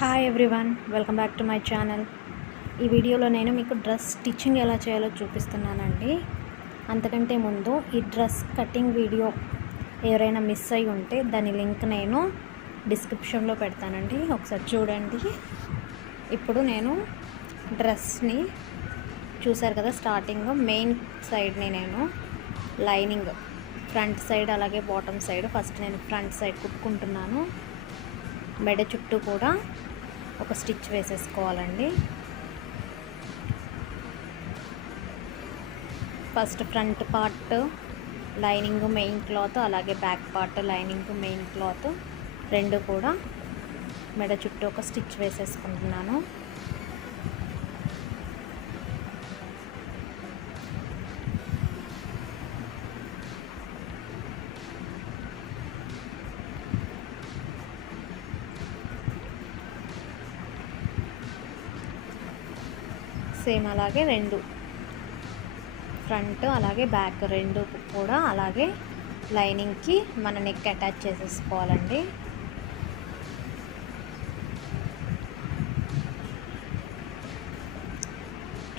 Hi everyone, welcome back to my channel. ఈ వీడియోలో నేను మీకు డ్రెస్ స్టిచ్చింగ్ ఎలా చేయాలో చూపిస్తున్నానండి. అంతకంటే ముందు ఈ డ్రెస్ కటింగ్ వీడియో ఎవరైనా మిస్ అయి ఉంటే దాని లింక్ నేను డిస్క్రిప్షన్లో పెడతానండి, ఒకసారి చూడండి. ఇప్పుడు నేను డ్రెస్ని చూసారు కదా, స్టార్టింగ్ మెయిన్ సైడ్ని నేను లైనింగ్ ఫ్రంట్ సైడ్ అలాగే బాటమ్ సైడ్ ఫస్ట్ నేను ఫ్రంట్ సైడ్ కుట్టుకుంటున్నాను. మెడ చుట్టూ కూడా ఒక స్టిచ్ వేసేసుకోవాలండి. First front part lining main cloth, అలాగే back part lining main cloth రెండు కూడా మెడ చుట్టూ ఒక స్టిచ్ వేసేసుకుంటున్నాను. సేమ్ అలాగే రెండు ఫ్రంట్ అలాగే బ్యాక్ రెండు కూడా అలాగే లైనింగ్కి మన నెక్ అటాచ్ చేసేసుకోవాలండి.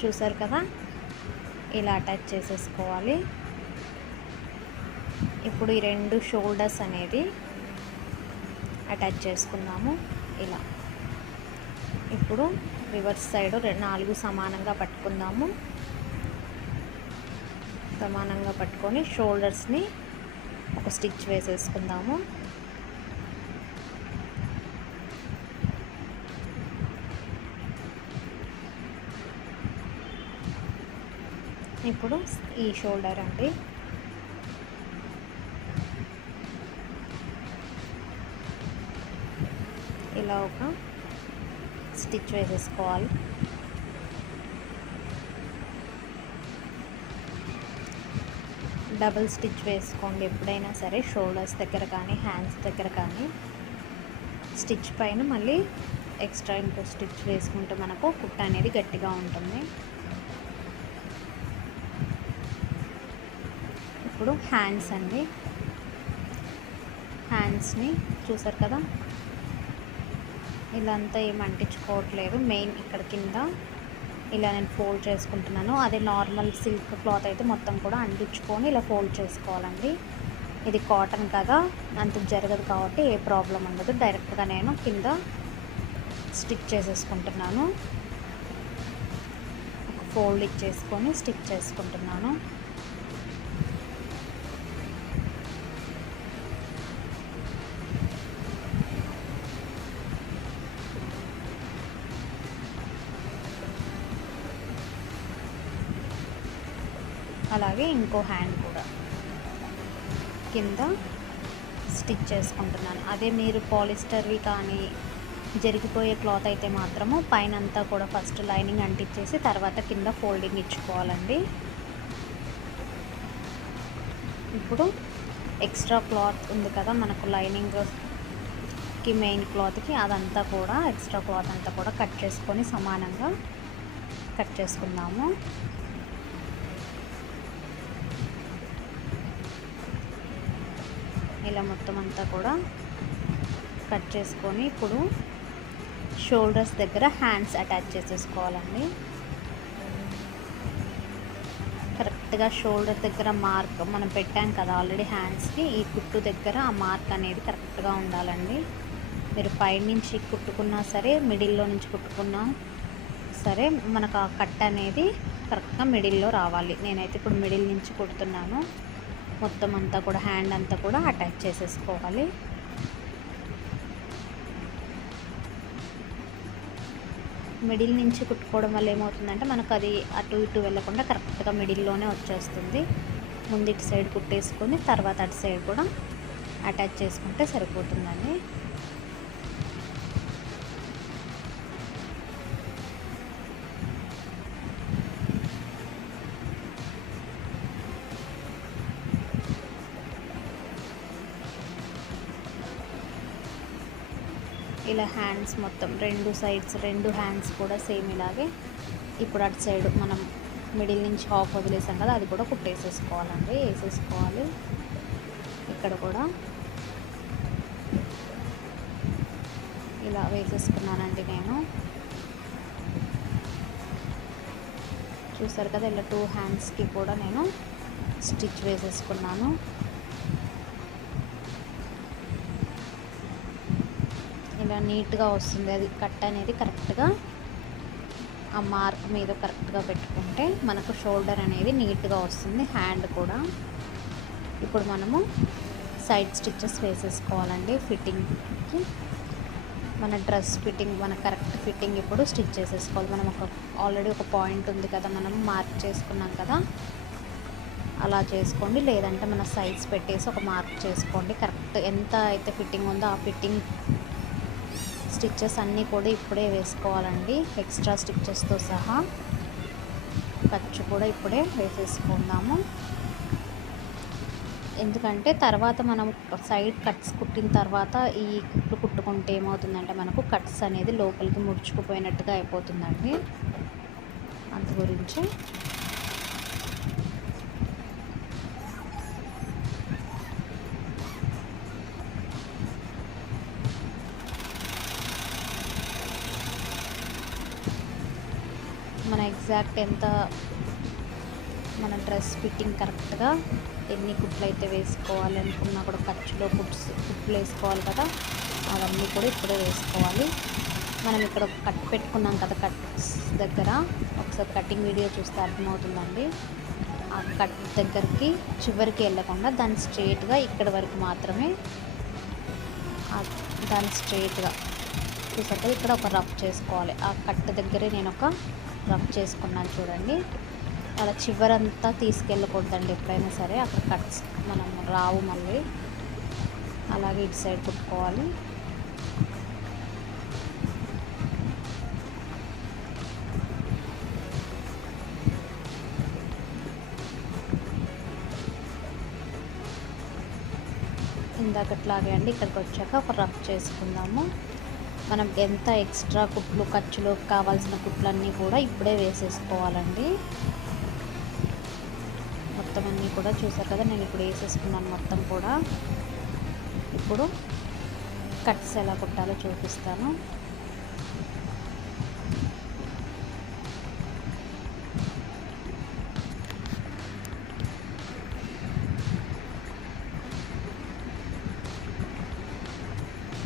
చూసారు కదా, ఇలా అటాచ్ చేసేసుకోవాలి. ఇప్పుడు ఈ రెండు షోల్డర్స్ అనేది అటాచ్ చేసుకుందాము. ఇలా ఇప్పుడు రివర్స్ సైడ్ 4 సమానంగా పట్టుకుందాము. సమానంగా పట్టుకొని షోల్డర్స్ని ఒక స్టిచ్ వేసేసుకుందాము. ఇప్పుడు ఈ షోల్డర్ అండి, ఇలా ఒక స్టిచ్ వేసేసుకోవాలి. డబుల్ స్టిచ్ వేసుకోండి ఎప్పుడైనా సరే, షోల్డర్స్ దగ్గర కానీ హ్యాండ్స్ దగ్గర కానీ. స్టిచ్ పైన మళ్ళీ ఎక్స్ట్రా ఇంకో స్టిచ్ వేసుకుంటే మనకు కుట్ట అనేది గట్టిగా ఉంటుంది. ఇప్పుడు హ్యాండ్స్ అండి, హ్యాండ్స్ని చూసారు కదా, ఇలా అంతా ఏమి అంటించుకోవట్లేదు. మెయిన్ ఇక్కడ కింద ఇలా నేను ఫోల్డ్ చేసుకుంటున్నాను. అదే నార్మల్ సిల్క్ క్లాత్ అయితే మొత్తం కూడా అంటించుకొని ఇలా ఫోల్డ్ చేసుకోవాలండి. ఇది కాటన్ కదా, అంత జరగదు కాబట్టి ఏ ప్రాబ్లం ఉండదు. డైరెక్ట్గా నేను కింద స్టిచ్ చేసేసుకుంటున్నాను. ఒక ఫోల్డ్ ఇచ్చేసుకొని స్టిచ్ చేసుకుంటున్నాను. అలాగే ఇంకో హ్యాండ్ కూడా కింద స్టిచ్ చేసుకుంటున్నాను. అదే మీరు పాలిస్టర్వి కానీ జరిగిపోయే క్లాత్ అయితే మాత్రము పైన అంతా కూడా ఫస్ట్ లైనింగ్ అంటించేసి తర్వాత కింద ఫోల్డింగ్ ఇచ్చుకోవాలండి. ఇప్పుడు ఎక్స్ట్రా క్లాత్ ఉంది కదా మనకు లైనింగ్కి మెయిన్ క్లాత్కి, అదంతా కూడా ఎక్స్ట్రా క్లాత్ అంతా కూడా కట్ చేసుకొని సమానంగా కట్ చేసుకుందాము. ఇలా మొత్తం అంతా కూడా కట్ చేసుకొని ఇప్పుడు షోల్డర్స్ దగ్గర హ్యాండ్స్ అటాచ్ చేసేసుకోవాలండి. కరెక్ట్గా షోల్డర్ దగ్గర మార్క్ మనం పెట్టాం కదా ఆల్రెడీ హ్యాండ్స్కి, ఈ కుట్టు దగ్గర ఆ మార్క్ అనేది కరెక్ట్గా ఉండాలండి. మీరు పైనుంచి కుట్టుకున్నా సరే, మిడిల్లో నుంచి కుట్టుకున్నా సరే, మనకు ఆ కట్ అనేది కరెక్ట్గా మిడిల్లో రావాలి. నేనైతే ఇప్పుడు మిడిల్ నుంచి కుడుతున్నాను. మొత్తం అంతా కూడా హ్యాండ్ అంతా కూడా అటాచ్ చేసేసుకోవాలి. మిడిల్ నుంచి కుట్టుకోవడం వల్ల ఏమవుతుందంటే మనకు అది అటు ఇటు వెళ్ళకుండా కరెక్ట్గా మిడిల్లోనే వచ్చేస్తుంది. ముందు సైడ్ కుట్టేసుకొని తర్వాత అటు సైడ్ కూడా అటాచ్ చేసుకుంటే సరిపోతుందండి. ఇలా హ్యాండ్స్ మొత్తం రెండు సైడ్స్ రెండు హ్యాండ్స్ కూడా సేమ్ ఇలాగే. ఇప్పుడు అటు సైడ్ మనం మిడిల్ నుంచి హాఫ్ వదిలేసాం కదా, అది కూడా కుట్టేసేసుకోవాలండి, వేసేసుకోవాలి. ఇక్కడ కూడా ఇలా వేసేసుకున్నానండి నేను. చూసారు కదా, ఇలా 2 హ్యాండ్స్కి కూడా నేను స్టిచ్ వేసేసుకున్నాను. ఇలా నీట్గా వస్తుంది. అది కట్ అనేది కరెక్ట్గా ఆ మార్క్ మీద కరెక్ట్గా పెట్టుకుంటే మనకు షోల్డర్ అనేది నీట్గా వస్తుంది, హ్యాండ్ కూడా. ఇప్పుడు మనము సైడ్ స్టిచ్చెస్ వేసేసుకోవాలండి. ఫిట్టింగ్కి మన డ్రెస్ ఫిట్టింగ్, మన కరెక్ట్ ఫిట్టింగ్ ఇప్పుడు స్టిచ్ చేసేసుకోవాలి. మనం ఆల్రెడీ ఒక పాయింట్ ఉంది కదా, మనం మార్క్ చేసుకున్నాం కదా, అలా చేసుకోండి. లేదంటే మన సైజ్ పెట్టేసి ఒక మార్క్ చేసుకోండి. కరెక్ట్ ఎంత అయితే ఫిట్టింగ్ ఉందో ఆ ఫిట్టింగ్ స్టిచ్చెస్ అన్నీ కూడా ఇప్పుడే వేసుకోవాలండి, ఎక్స్ట్రా స్టిచ్చెస్తో సహా. ఖర్చు కూడా ఇప్పుడే వేసేసుకుందాము. ఎందుకంటే తర్వాత మనం సైడ్ కట్స్ కుట్టిన తర్వాత ఈ కుట్లు కుట్టుకుంటే ఏమవుతుందంటే మనకు కట్స్ అనేది లోపలికి ముడుచుకుపోయినట్టుగా అయిపోతుందండి. అందు గురించి మన ఎగ్జాక్ట్ ఎంత మన డ్రెస్ ఫిట్టింగ్ కరెక్ట్గా ఎన్ని కుట్లు అయితే వేసుకోవాలి అనుకున్నా కూడా ఖర్చులో కుట్లు వేసుకోవాలి కదా, అవన్నీ కూడా ఇప్పుడే వేసుకోవాలి. మనం ఇక్కడ ఒక కట్ పెట్టుకున్నాం కదా, కట్స్ దగ్గర ఒకసారి కటింగ్ వీడియో చూస్తే అర్థమవుతుందండి. ఆ కట్ దగ్గరికి చివరికి వెళ్ళకుండా దాన్ని స్ట్రైట్గా ఇక్కడ వరకు మాత్రమే, దాన్ని స్ట్రైట్గా చూసాక ఇక్కడ ఒక రఫ్ చేసుకోవాలి. ఆ కట్ దగ్గరే నేను ఒక రఫ్ చేసుకున్నాను చూడండి. అలా చివరంతా తీసుకెళ్ళకూడదండి ఎప్పుడైనా సరే, అక్కడ కట్స్ మనం రావు మళ్ళీ. అలాగే ఇటు సైడ్ కుట్టుకోవాలి. ఇందాకట్లాగే అండి, ఇక్కడికి వచ్చాక ఒక రఫ్ చేసుకుందాము. మనం ఎంత ఎక్స్ట్రా కుట్లు ఖర్చులో కావాల్సిన కుట్లన్నీ కూడా ఇప్పుడే వేసేసుకోవాలండి. మొత్తం అన్నీ కూడా చూసారు కదా, నేను ఇప్పుడు వేసేసుకున్నాను మొత్తం కూడా. ఇప్పుడు కట్స్ ఎలా కుట్టాలో చూపిస్తాను.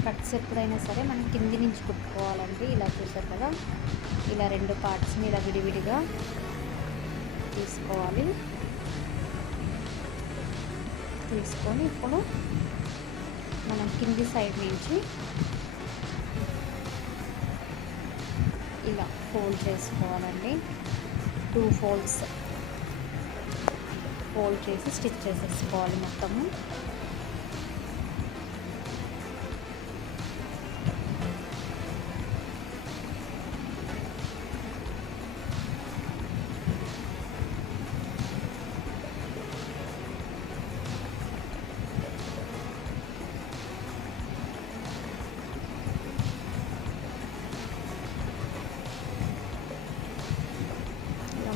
కట్స్ ఎప్పుడైనా సరే మనం కింది నుంచి కుట్టుకోవాలండి. ఇలా చూసారు కదా, ఇలా 2 పార్ట్స్ని ఇలా విడివిడిగా తీసుకోవాలి. తీసుకొని ఇప్పుడు మనం కింది సైడ్ నుంచి ఇలా ఫోల్డ్ చేసుకోవాలండి. 2 ఫోల్డ్స్ ఫోల్డ్ చేసి స్టిచ్ చేసేసుకోవాలి మొత్తము.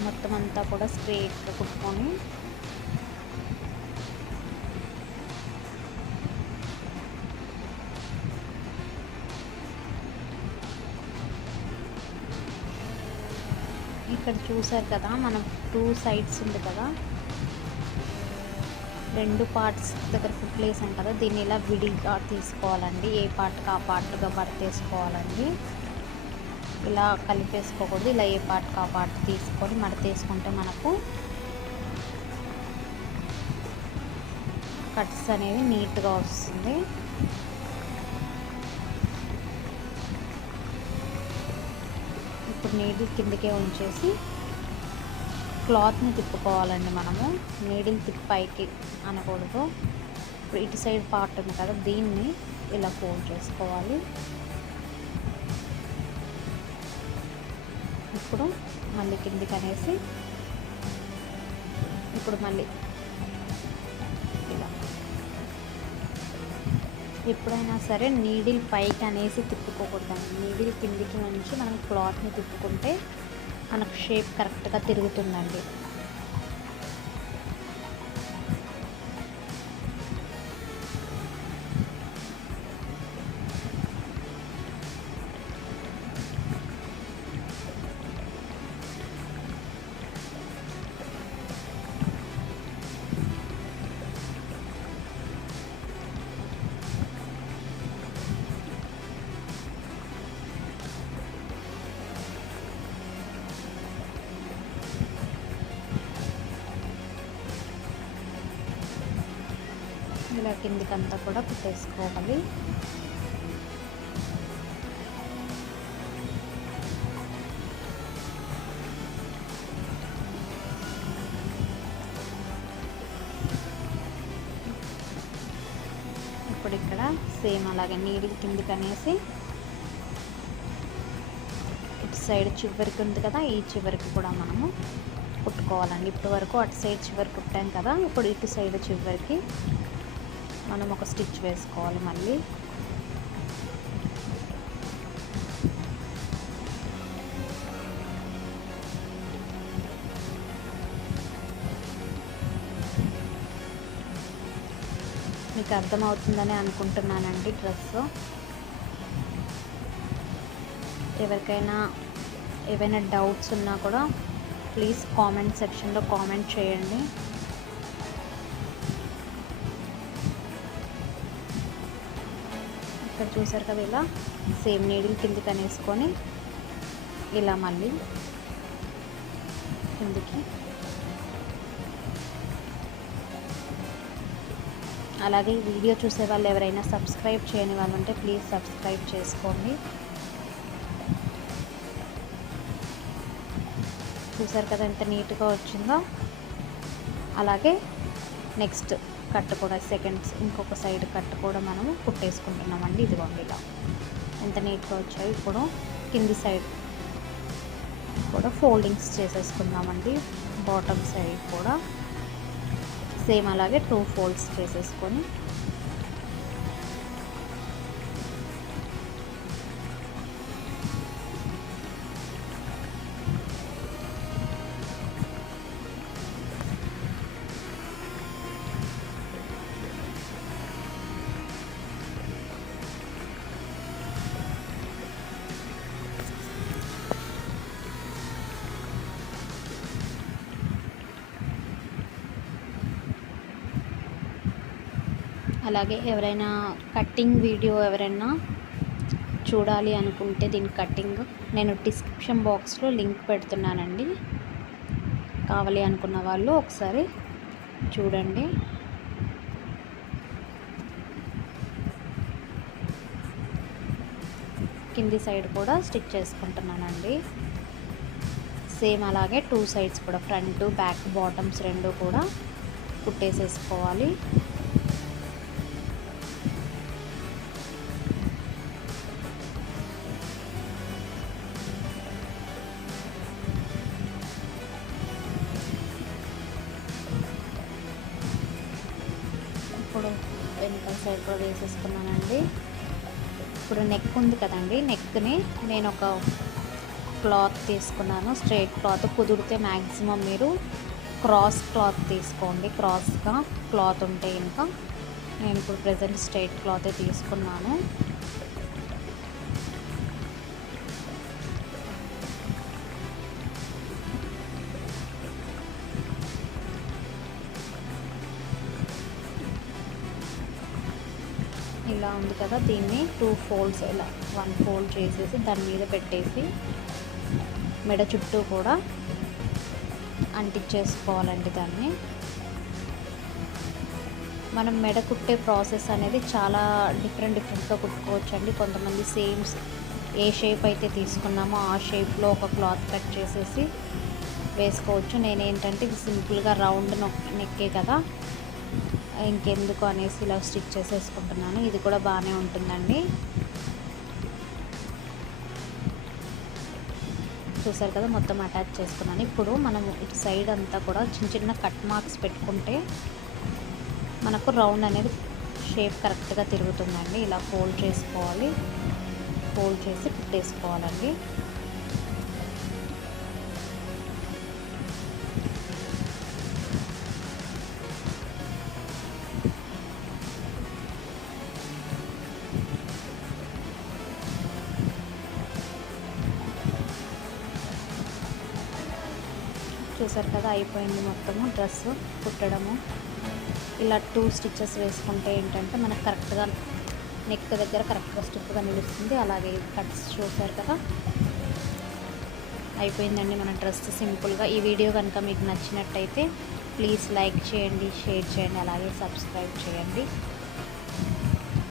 మొత్తం అంతా కూడా స్ట్రైట్గా కుట్టుకొని ఇక్కడ చూసారు కదా, మనం 2 సైడ్స్ ఉంది కదా, 2 పార్ట్స్ దగ్గర కుట్లు వేసాం కదా, దీన్ని ఇలా విడిగా తీసుకోవాలండి. ఏ పార్ట్కి ఆ పార్ట్గా మడతేసుకోవాలండి. ఇలా కలిపేసుకోకూడదు. ఇలా ఏ పార్ట్కి ఆ పార్ట్ తీసుకొని మడతేసుకుంటే మనకు కట్స్ అనేవి నీట్గా వస్తుంది. ఇప్పుడు నీడిల్ కిందకే ఉంచేసి క్లాత్ని తిప్పుకోవాలండి. మనము నీడిల్ తిప్పి పైకి అనకూడదు. ఇప్పుడు ఇటు సైడ్ పార్ట్ ఉంది కదా, దీన్ని ఇలా ఫోల్డ్ చేసుకోవాలి. ఇప్పుడు మళ్ళీ కిందికి అనేసి ఇప్పుడు మళ్ళీ ఇలా. ఎప్పుడైనా సరే నీడిల్ పైకి అనేసి తిప్పుకోకూడదండి. నీడిల్ కిందికి నుంచి మనం క్లాత్ని తిప్పుకుంటే మనకు షేప్ కరెక్ట్గా తిరుగుతుందండి. కిందికంతా కూడా కుట్టేసుకోవాలి. ఇప్పుడు ఇక్కడ సేమ్ అలాగే నీడిల్ కిందికి అనేసి ఇటు సైడ్ చివరికి ఉంది కదా, ఈ చివరికి కూడా మనము కుట్టుకోవాలండి. ఇప్పటి వరకు అటు సైడ్ చివరికి కుట్టాం కదా, ఇప్పుడు ఇటు సైడ్ చివరికి మనం ఒక స్టిచ్ వేసుకోవాలి. మళ్ళీ మీకు అర్థమవుతుందని అనుకుంటున్నానండి. డ్రెస్ ఎవరికైనా ఏవైనా డౌట్స్ ఉన్నా కూడా ప్లీజ్ కామెంట్ సెక్షన్లో కామెంట్ చేయండి. ఇక్కడ చూసారు కదా, ఇలా సేమ్ నీడిల్ కిందికి అనేసుకొని ఇలా మళ్ళీ కిందికి. అలాగే ఈ వీడియో చూసే వాళ్ళు ఎవరైనా సబ్స్క్రైబ్ చేయని వాళ్ళు ఉంటే ప్లీజ్ సబ్స్క్రైబ్ చేసుకోండి. చూసారు కదా ఎంత నీట్గా వచ్చిందో. అలాగే నెక్స్ట్ కట్ కూడా ఇంకొక సైడ్ కట్ కూడా మనము కుట్టేసుకుంటున్నామండి. ఇదిగోండి ఇలా ఎంత నీట్గా వచ్చాయి. ఇప్పుడు కింది సైడ్ కూడా ఫోల్డింగ్స్ చేసేసుకుందామండి. బాటమ్ సైడ్ కూడా సేమ్ అలాగే 2 ఫోల్డ్స్ చేసేసుకొని అలాగే ఎవరైనా కట్టింగ్ వీడియో ఎవరైనా చూడాలి అనుకుంటే దీని కట్టింగ్ నేను డిస్క్రిప్షన్ బాక్స్లో లింక్ పెడుతున్నానండి. కావాలి అనుకున్న వాళ్ళు ఒకసారి చూడండి. కింది సైడ్ కూడా స్టిచ్ చేసుకుంటున్నానండి. సేమ్ అలాగే 2 సైడ్స్ కూడా ఫ్రంట్ బ్యాక్ బాటమ్స్ రెండు కూడా కుట్టేసేసుకోవాలి. ఇప్పుడు వెనకాల సైడ్ కూడా వేసేసుకున్నానండి. ఇప్పుడు నెక్ ఉంది కదండి, నెక్ని నేను ఒక క్లాత్ తీసుకున్నాను, స్ట్రైట్ క్లాత్. కుదిరితే మ్యాక్సిమం మీరు క్రాస్ క్లాత్ తీసుకోండి, క్రాస్గా క్లాత్ ఉంటే ఇంకా. నేను ఇప్పుడు ప్రజెంట్ స్ట్రైట్ క్లాతే తీసుకున్నాను. ఇలా ఉంది కదా, దీన్ని 2 ఫోల్డ్స్ ఇలా 1 ఫోల్డ్ చేసేసి దాని మీద పెట్టేసి మెడ చుట్టూ కూడా అంటించేసుకోవాలండి. దాన్ని మనం మెడ కుట్టే ప్రాసెస్ అనేది చాలా డిఫరెంట్గా కుట్టుకోవచ్చు అండి. కొంతమంది సేమ్ ఏ షేప్ అయితే తీసుకున్నామో ఆ షేప్లో ఒక క్లాత్ కట్ చేసేసి వేసుకోవచ్చు. నేనేంటంటే ఇది సింపుల్గా రౌండ్ నెక్కే కదా, ఇంకెందుకు అనేసి ఇలా స్టిచ్ చేసేసుకుంటున్నాను. ఇది కూడా బాగానే ఉంటుందండి. చూసారు కదా, మొత్తం అటాచ్ చేసుకున్నాను. ఇప్పుడు మనం ఇటు సైడ్ అంతా కూడా చిన్న చిన్న కట్ మార్క్స్ పెట్టుకుంటే మనకు రౌండ్ అనేది షేప్ కరెక్ట్గా తిరుగుతుందండి. ఇలా ఫోల్డ్ చేసుకోవాలి, ఫోల్డ్ చేసి కుట్టేసుకోవాలండి. చూసారు కదా, అయిపోయింది మొత్తము డ్రెస్ కుట్టడము. ఇలా 2 స్టిచెస్ వేసుకుంటే ఏంటంటే మనకు కరెక్ట్గా నెక్ దగ్గర కరెక్ట్గా స్టిఫ్గా నిలుస్తుంది. అలాగే కట్స్ చూసారు కదా, అయిపోయిందండి మన డ్రెస్ సింపుల్గా. ఈ వీడియో కనుక మీకు నచ్చినట్టయితే ప్లీజ్ లైక్ చేయండి, షేర్ చేయండి, అలాగే సబ్స్క్రైబ్ చేయండి.